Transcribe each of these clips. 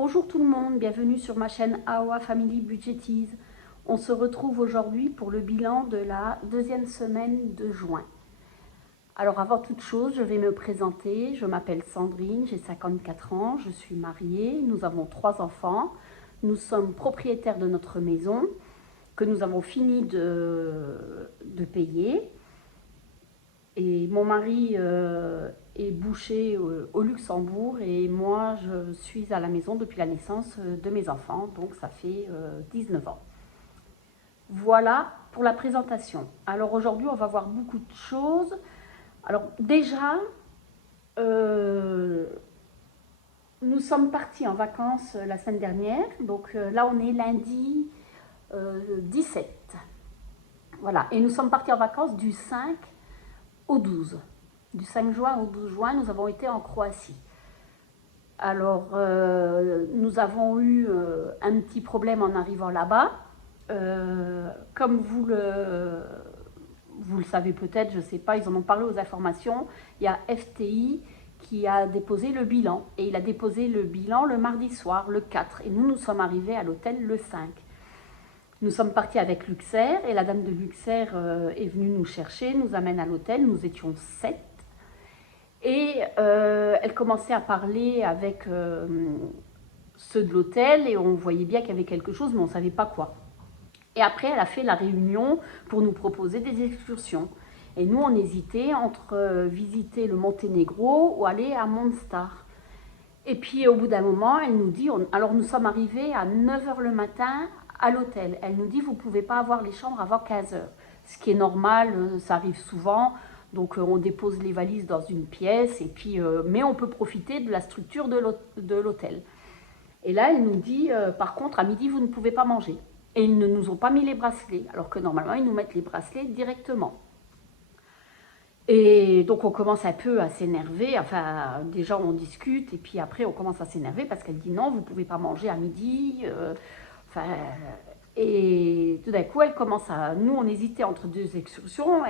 Bonjour tout le monde, bienvenue sur ma chaîne AOA Family Budgetize. On se retrouve aujourd'hui pour le bilan de la deuxième semaine de juin. Alors avant toute chose, je vais me présenter. Je m'appelle Sandrine, j'ai 54 ans, je suis mariée, nous avons 3 enfants. Nous sommes propriétaires de notre maison que nous avons fini de payer. Et mon mari est boucher au Luxembourg et moi je suis à la maison depuis la naissance de mes enfants, donc ça fait 19 ans. Voilà pour la présentation. Alors aujourd'hui on va voir beaucoup de choses. Alors déjà, nous sommes partis en vacances la semaine dernière, donc là on est lundi 17. Voilà, et nous sommes partis en vacances du 5 au 12. Du 5 juin au 12 juin, nous avons été en Croatie. Alors, nous avons eu un petit problème en arrivant là-bas. Comme vous le savez peut-être, je ne sais pas, ils en ont parlé aux informations, il y a FTI qui a déposé le bilan. Et il a déposé le bilan le mardi soir, le 4. Et nous sommes arrivés à l'hôtel le 5. Nous sommes partis avec Luxair et la dame de Luxair est venue nous chercher, nous amène à l'hôtel, nous étions 7. Et elle commençait à parler avec ceux de l'hôtel et on voyait bien qu'il y avait quelque chose, mais on ne savait pas quoi. Et après, elle a fait la réunion pour nous proposer des excursions. Et nous, on hésitait entre visiter le Monténégro ou aller à Monstar. Et puis, au bout d'un moment, elle nous dit, alors nous sommes arrivés à 9 h le matin à l'hôtel. Elle nous dit, vous ne pouvez pas avoir les chambres avant 15 h. Ce qui est normal, ça arrive souvent. Donc, on dépose les valises dans une pièce, et puis, mais on peut profiter de la structure de l'hôtel. Et là, elle nous dit, par contre, à midi, vous ne pouvez pas manger. Et ils ne nous ont pas mis les bracelets, alors que normalement, ils nous mettent les bracelets directement. Et donc on commence un peu à s'énerver, enfin déjà on discute et puis après on commence à s'énerver parce qu'elle dit non, vous ne pouvez pas manger à midi. Enfin, et tout d'un coup elle commence à... Nous on hésitait entre deux excursions,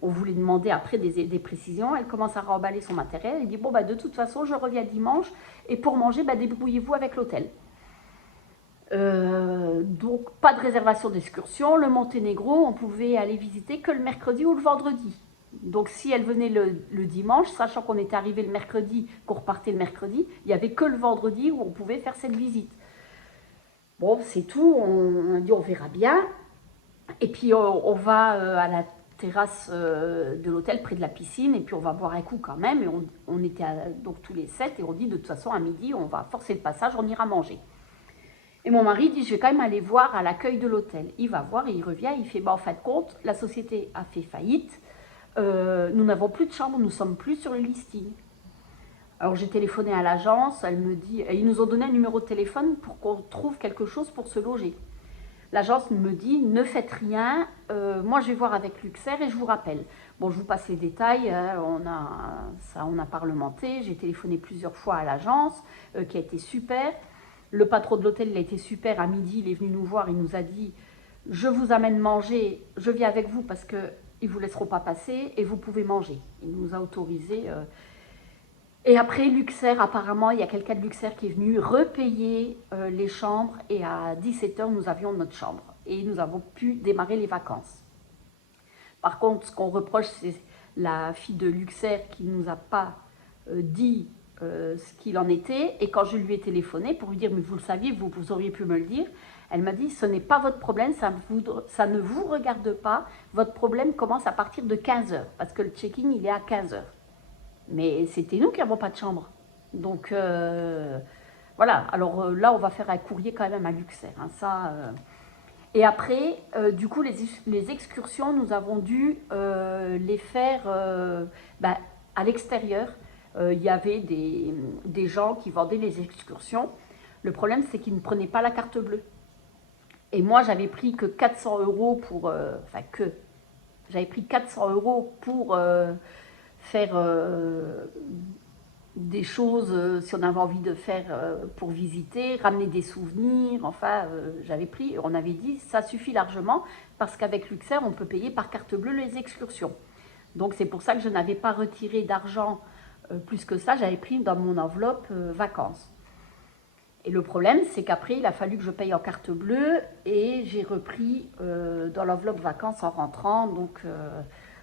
on voulait demander après des précisions, elle commence à remballer son matériel, elle dit bon bah de toute façon je reviens dimanche et pour manger bah, débrouillez-vous avec l'hôtel. Donc pas de réservation d'excursion, le Monténégro on pouvait aller visiter que le mercredi ou le vendredi. Donc si elle venait le dimanche, sachant qu'on était arrivé le mercredi, qu'on repartait le mercredi, il n'y avait que le vendredi où on pouvait faire cette visite. Bon, c'est tout, on a dit on verra bien. Et puis on va à la terrasse de l'hôtel près de la piscine et puis on va boire un coup quand même. Et on était donc tous les 7 et on dit de toute façon à midi on va forcer le passage, on ira manger. Et mon mari dit, je vais quand même aller voir à l'accueil de l'hôtel. Il va voir et il revient, il fait, bah, en fin de compte, la société a fait faillite. Nous n'avons plus de chambre, nous ne sommes plus sur le listing. Alors j'ai téléphoné à l'agence, elle me dit, et ils nous ont donné un numéro de téléphone pour qu'on trouve quelque chose pour se loger. L'agence me dit, ne faites rien, moi je vais voir avec Luxair et je vous rappelle. Bon, je vous passe les détails, on a parlementé, j'ai téléphoné plusieurs fois à l'agence, qui a été super. Le patron de l'hôtel, il a été super, à midi, il est venu nous voir, il nous a dit, je vous amène manger, je viens avec vous parce qu'ils ne vous laisseront pas passer et vous pouvez manger. Il nous a autorisé. Et après, Luxair, apparemment, il y a quelqu'un de Luxair qui est venu repayer les chambres et à 17 h, nous avions notre chambre et nous avons pu démarrer les vacances. Par contre, ce qu'on reproche, c'est la fille de Luxair qui ne nous a pas dit ce qu'il en était. Et quand je lui ai téléphoné pour lui dire, mais vous le saviez, vous auriez pu me le dire, elle m'a dit, ce n'est pas votre problème, ça ne vous regarde pas, votre problème commence à partir de 15 h, parce que le check-in, il est à 15 h. Mais c'était nous qui n'avons pas de chambre. Donc, voilà. Alors là, on va faire un courrier quand même à Luxair. Hein, ça... Et après, du coup, les excursions, nous avons dû les faire à l'extérieur. Il y avait des gens qui vendaient les excursions. Le problème, c'est qu'ils ne prenaient pas la carte bleue. Et moi, j'avais pris que 400 € pour... J'avais pris 400 € pour faire des choses, si on avait envie de faire pour visiter, ramener des souvenirs, enfin, j'avais pris, on avait dit, ça suffit largement, parce qu'avec Luxair, on peut payer par carte bleue les excursions. Donc c'est pour ça que je n'avais pas retiré d'argent plus que ça, j'avais pris dans mon enveloppe vacances. Et le problème, c'est qu'après, il a fallu que je paye en carte bleue et j'ai repris dans l'enveloppe vacances en rentrant. Donc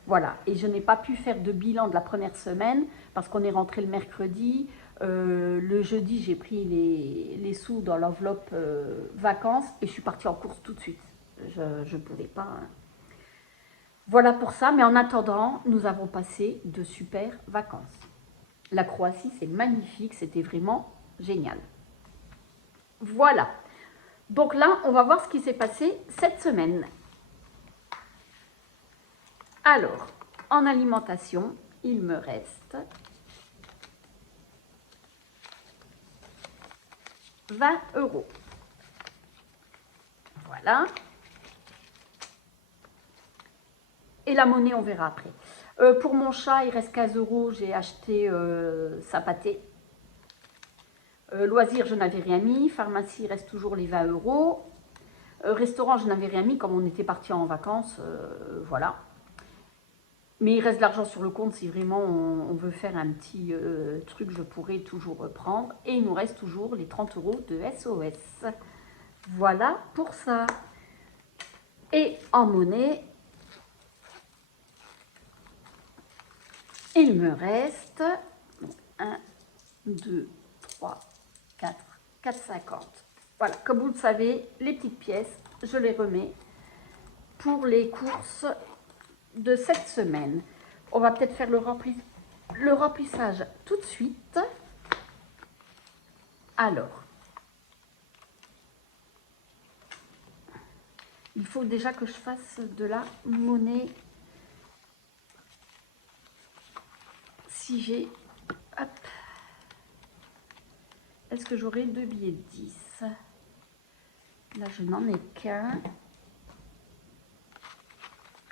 voilà. Et je n'ai pas pu faire de bilan de la première semaine parce qu'on est rentré le mercredi. Le jeudi, j'ai pris les sous dans l'enveloppe vacances et je suis partie en course tout de suite. Je ne pouvais pas. Hein. Voilà pour ça. Mais en attendant, nous avons passé de super vacances. La Croatie, c'est magnifique. C'était vraiment génial. Voilà. Donc là, on va voir ce qui s'est passé cette semaine. Alors, en alimentation, il me reste 20 €. Voilà. Et la monnaie, on verra après. Pour mon chat, il reste 15 €. J'ai acheté sa pâtée. Loisirs, je n'avais rien mis. Pharmacie, il reste toujours les 20 €. Restaurant, je n'avais rien mis comme on était parti en vacances. Voilà. Mais il reste de l'argent sur le compte si vraiment on veut faire un petit truc, je pourrais toujours prendre. Et il nous reste toujours les 30 € de SOS. Voilà pour ça. Et en monnaie, il me reste 1, 2, 3, 4, 4,50. Voilà, comme vous le savez, les petites pièces, je les remets pour les courses de cette semaine. On va peut-être faire le remplissage tout de suite. Alors, il faut déjà que je fasse de la monnaie. Si j'ai... Hop. Est-ce que j'aurai 2 billets de 10? Là, je n'en ai qu'un.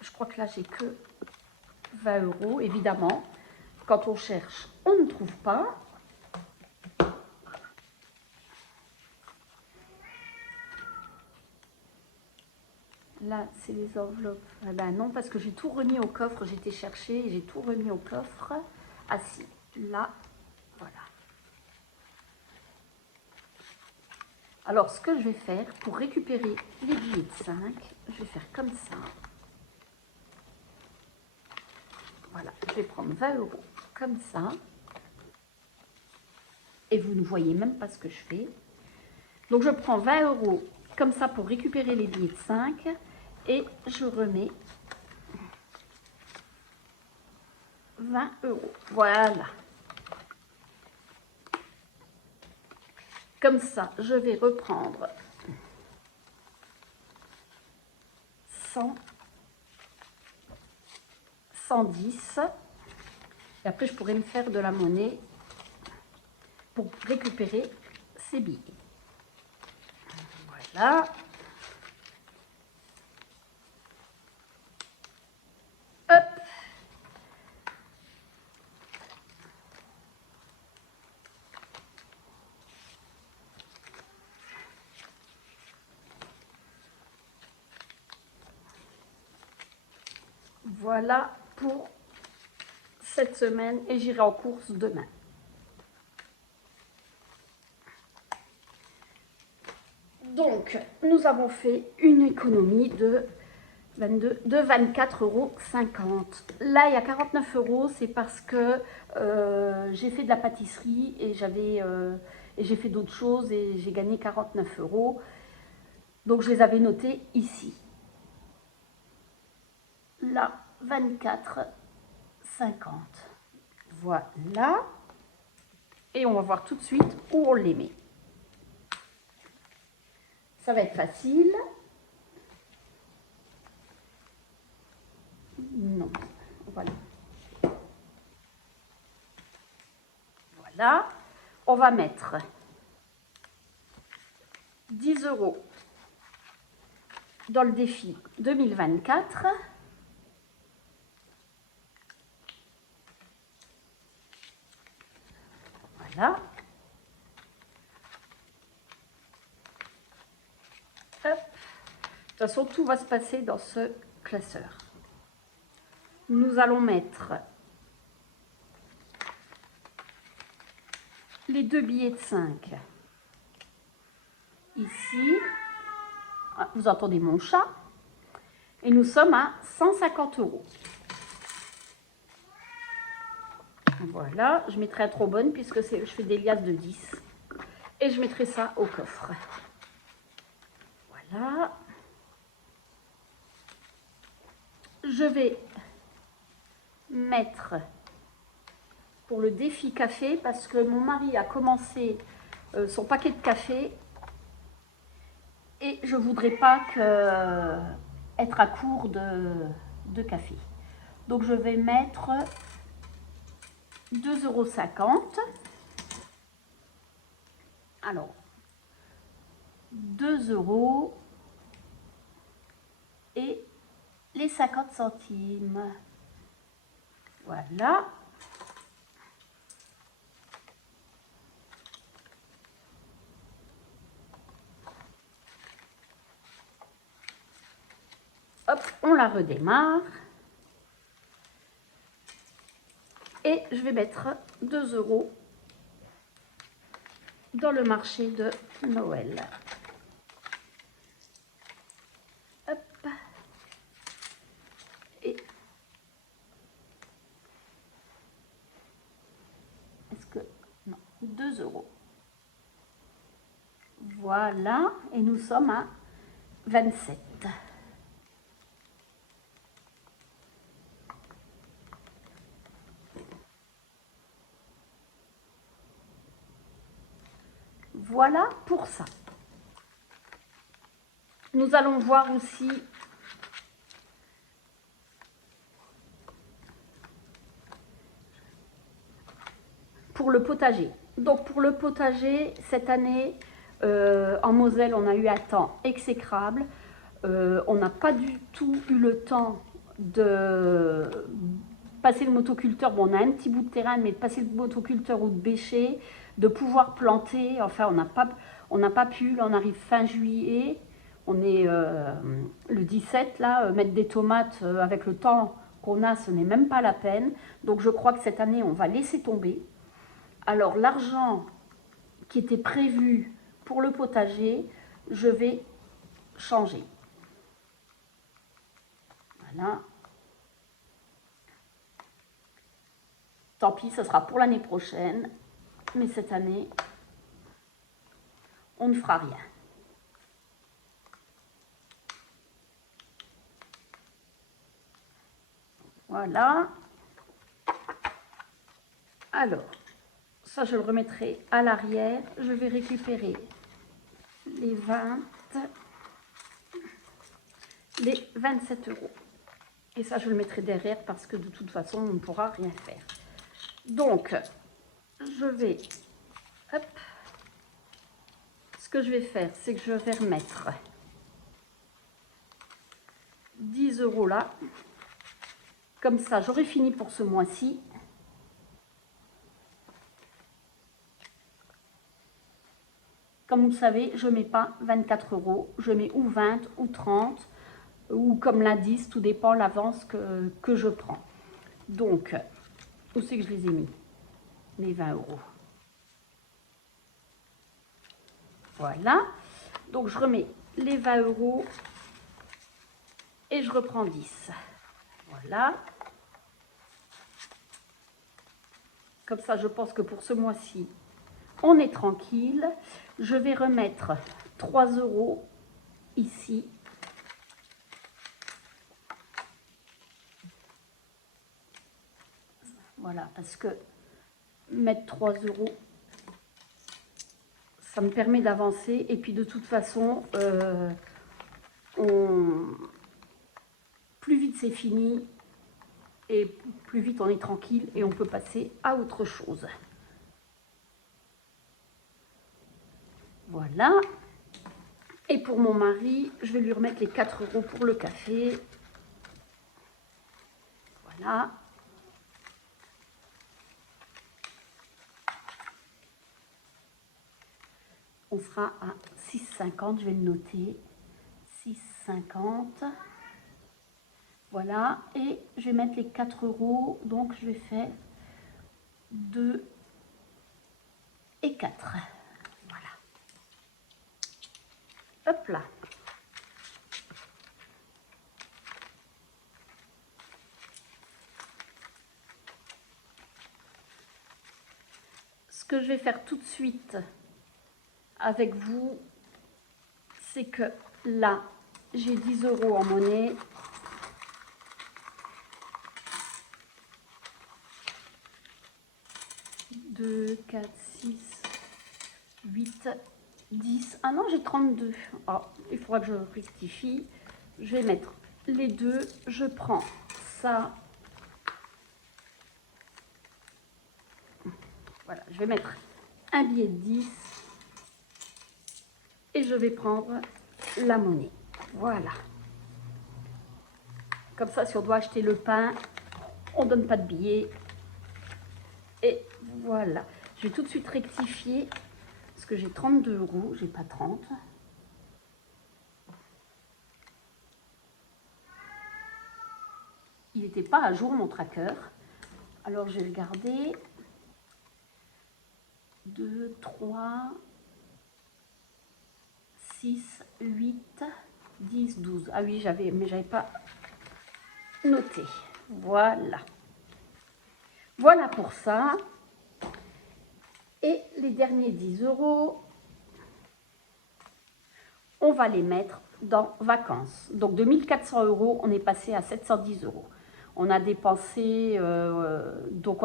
Je crois que là, j'ai que 20 €. Évidemment, quand on cherche, on ne trouve pas. Là, c'est les enveloppes. Ah ben non, parce que j'ai tout remis au coffre. J'étais chercher et j'ai tout remis au coffre. Ah si, là, voilà. Alors, ce que je vais faire pour récupérer les billets de 5, je vais faire comme ça. Voilà, je vais prendre 20 € comme ça. Et vous ne voyez même pas ce que je fais. Donc, je prends 20 € comme ça pour récupérer les billets de 5. Et je remets 20 €. Voilà. Comme ça, je vais reprendre 100, 110. Et après, je pourrais me faire de la monnaie pour récupérer ces billets. Voilà. Hop. Voilà pour cette semaine et j'irai en course demain. Donc, nous avons fait une économie de 24,50 €. Là, il y a 49 €, c'est parce que j'ai fait de la pâtisserie et j'ai fait d'autres choses et j'ai gagné 49 €. Donc, je les avais notés ici. Là, 24,50. Voilà. Et on va voir tout de suite où on les met. Ça va être facile. Non, voilà. Voilà. On va mettre 10 € dans le défi 2024. Voilà. Hop. De toute façon, tout va se passer dans ce classeur. Nous allons mettre les 2 billets de 5 ici. Vous entendez mon chat. Et nous sommes à 150 €. Voilà, je mettrai à trop bonne puisque je fais des liasses de 10. Et je mettrai ça au coffre. Voilà. Je vais mettre pour le défi café parce que mon mari a commencé son paquet de café et je ne voudrais pas être à court de café. Donc je vais mettre 2,50 €. Alors, 2 € et les 50 centimes. Voilà. Hop, on la redémarre. Et je vais mettre 2 € dans le marché de Noël. Hop. Et est-ce que... Non, 2 €. Voilà, et nous sommes à 27. Voilà pour ça. Nous allons voir aussi pour le potager. Donc pour le potager, cette année, en Moselle, on a eu un temps exécrable. On n'a pas du tout eu le temps de passer le motoculteur. Bon, on a un petit bout de terrain, mais de passer le motoculteur ou de bêcher, de pouvoir planter. Enfin, on n'a pas pu. Là, on arrive fin juillet. On est le 17, là. Mettre des tomates avec le temps qu'on a, ce n'est même pas la peine. Donc, je crois que cette année, on va laisser tomber. Alors, l'argent qui était prévu pour le potager, je vais changer. Voilà. Tant pis, ce sera pour l'année prochaine. Mais cette année, on ne fera rien. Voilà. Alors, ça, je le remettrai à l'arrière. Je vais récupérer les 27 €. Et ça, je le mettrai derrière parce que de toute façon, on ne pourra rien faire. Donc, je vais... Hop. Ce que je vais faire, c'est que je vais remettre 10 € là. Comme ça, j'aurai fini pour ce mois-ci. Comme vous le savez, je ne mets pas 24 €. Je mets ou 20 ou 30 ou comme l'indice, tout dépend l'avance que je prends. Donc, où c'est que je les ai mis? Les 20 €. Voilà. Donc, je remets les 20 € et je reprends 10. Voilà. Comme ça, je pense que pour ce mois-ci, on est tranquille. Je vais remettre 3 € ici. Voilà, parce que mettre 3 €, ça me permet d'avancer. Et puis de toute façon, plus vite c'est fini et plus vite on est tranquille et on peut passer à autre chose. Voilà. Et pour mon mari, je vais lui remettre les 4 € pour le café. Voilà. On sera à 6,50, je vais le noter. 6,50. Voilà. Et je vais mettre les 4 €. Donc, je vais faire 2 et 4. Voilà. Hop là. Ce que je vais faire tout de suite avec vous, c'est que là, j'ai 10 € en monnaie. Deux, 4, 6, 8, 10. Ah non, j'ai 32. Oh, il faudra que je rectifie. Je vais mettre les deux. Je prends ça. Voilà, je vais mettre un billet de 10. Et je vais prendre la monnaie. Voilà. Comme ça, si on doit acheter le pain, on ne donne pas de billets. Et voilà. Je vais tout de suite rectifier. Parce que j'ai 32 €. J'ai pas 30. Il n'était pas à jour mon tracker. Alors, je vais regarder. 2, 3, 6, 8, 10, 12. Ah oui, mais j'avais pas noté. Voilà. Voilà pour ça. Et les derniers 10 €, on va les mettre dans vacances. Donc de 1 400 €, on est passé à 710 €. On a dépensé, donc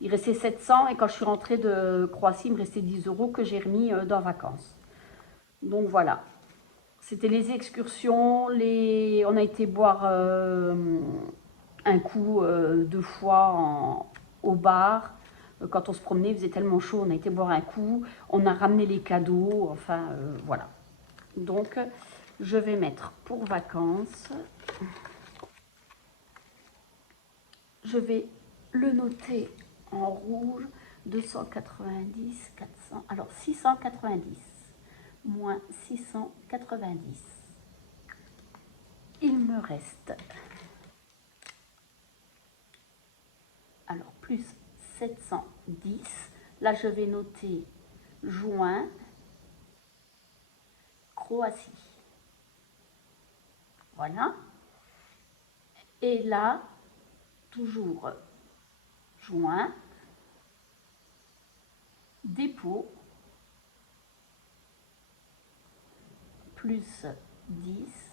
il restait 700 et quand je suis rentrée de Croatie, il me restait 10 € que j'ai remis dans vacances. Donc voilà. C'était les excursions, on a été boire un coup 2 fois au bar. Quand on se promenait, il faisait tellement chaud, on a été boire un coup. On a ramené les cadeaux, enfin voilà. Donc, je vais mettre pour vacances. Je vais le noter en rouge. 290, 400, alors 690 moins 690. Il me reste, alors plus 710. Là, je vais noter juin, Croatie. Voilà. Et là, toujours juin, dépôt, plus 10,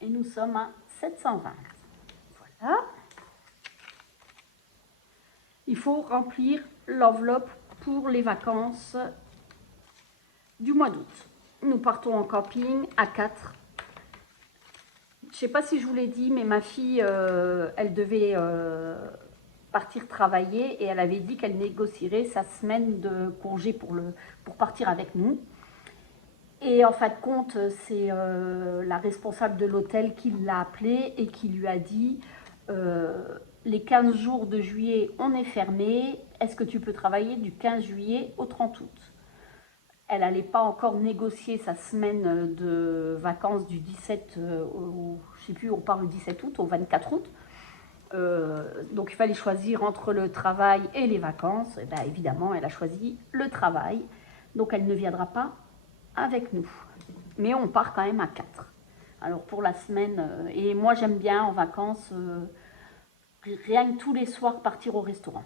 et nous sommes à 720. Voilà. Il faut remplir l'enveloppe pour les vacances du mois d'août. Nous partons en camping à 4. Je ne sais pas si je vous l'ai dit, mais ma fille, elle devait partir travailler et elle avait dit qu'elle négocierait sa semaine de congé pour partir avec nous. Et en fin de compte, c'est la responsable de l'hôtel qui l'a appelée et qui lui a dit les 15 jours de juillet, on est fermé. Est-ce que tu peux travailler du 15 juillet au 30 août? Elle n'allait pas encore négocier sa semaine de vacances du 17, je ne sais plus, on part le 17 août, au 24 août. Donc il fallait choisir entre le travail et les vacances. Et bien, évidemment, elle a choisi le travail. Donc elle ne viendra pas avec nous. Mais on part quand même à 4. Alors pour la semaine, et moi j'aime bien en vacances, rien que tous les soirs partir au restaurant.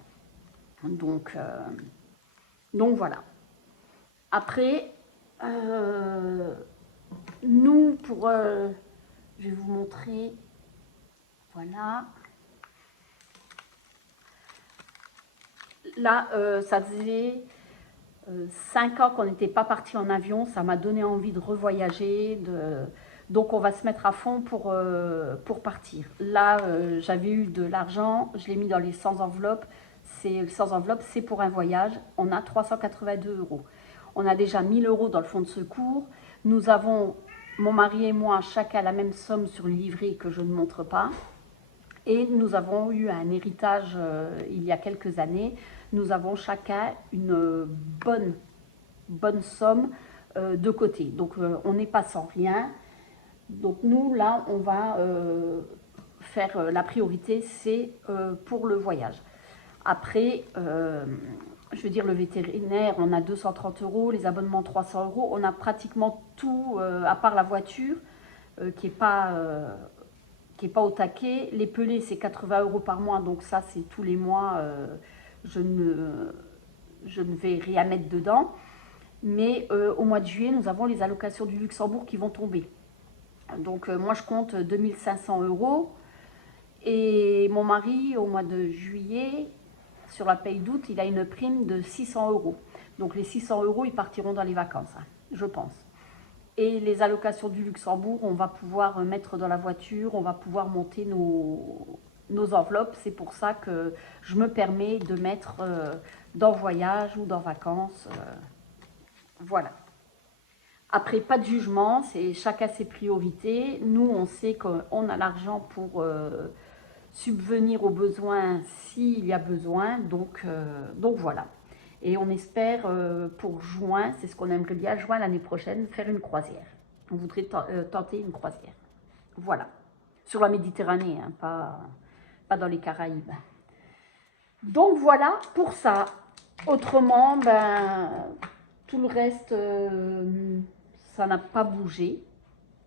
Donc voilà. Après, nous, je vais vous montrer, voilà. Là, ça faisait 5 ans qu'on n'était pas parti en avion, ça m'a donné envie de revoyager, donc on va se mettre à fond pour partir. Là, j'avais eu de l'argent, je l'ai mis dans les 100 enveloppes, c'est pour un voyage, on a 382 €. On a déjà 1000 € dans le fonds de secours. Nous avons, mon mari et moi, chacun la même somme sur le livret que je ne montre pas. Et nous avons eu un héritage il y a quelques années. Nous avons chacun une bonne somme de côté. Donc on n'est pas sans rien. Donc nous, là, on va faire la priorité, c'est pour le voyage. Après, Je veux dire, le vétérinaire, on a 230 €, les abonnements 300 €. On a pratiquement tout, à part la voiture, qui n'est pas au taquet. Les pelés, c'est 80 € par mois, donc ça, c'est tous les mois. Je ne vais rien mettre dedans. Mais au mois de juillet, nous avons les allocations du Luxembourg qui vont tomber. Donc moi, je compte 2500 €. Et mon mari, au mois de juillet, sur la paye d'août, il a une prime de 600 €. Donc les 600 €, ils partiront dans les vacances, hein, je pense. Et les allocations du Luxembourg, on va pouvoir mettre dans la voiture, on va pouvoir monter nos enveloppes. C'est pour ça que je me permets de mettre dans voyage ou dans vacances. Voilà. Après, pas de jugement, c'est chacun ses priorités. Nous, on sait qu'on a l'argent pour subvenir aux besoins s'il y a besoin. Donc voilà. Et on espère pour juin, c'est ce qu'on aimerait bien, juin l'année prochaine, faire une croisière. On voudrait tenter une croisière. Voilà. Sur la Méditerranée, hein, pas dans les Caraïbes. Donc voilà pour ça. Autrement, ben, tout le reste, ça n'a pas bougé.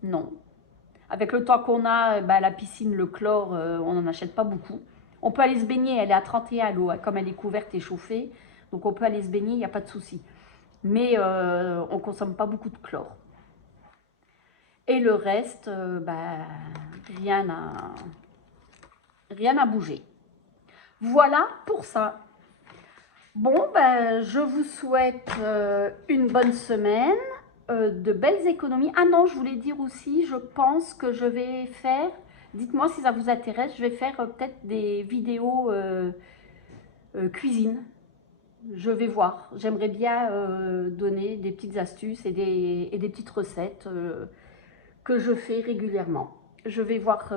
Non. Avec le temps qu'on a, ben, la piscine, le chlore, on n'en achète pas beaucoup. On peut aller se baigner, elle est à 31 l'eau, hein, comme elle est couverte et chauffée. Donc on peut aller se baigner, il n'y a pas de souci. Mais on ne consomme pas beaucoup de chlore. Et le reste, ben, rien n'a bougé. Voilà pour ça. Bon, ben, je vous souhaite une bonne semaine, de belles économies. Ah non, je voulais dire aussi, je pense que je vais faire, dites-moi si ça vous intéresse, je vais faire peut-être des vidéos cuisine. Je vais voir. J'aimerais bien donner des petites astuces et des petites recettes que je fais régulièrement. Je vais voir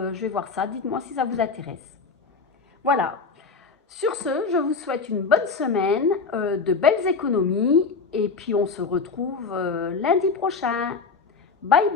ça. Dites-moi si ça vous intéresse. Voilà. Sur ce, je vous souhaite une bonne semaine, de belles économies et puis on se retrouve lundi prochain. Bye bye!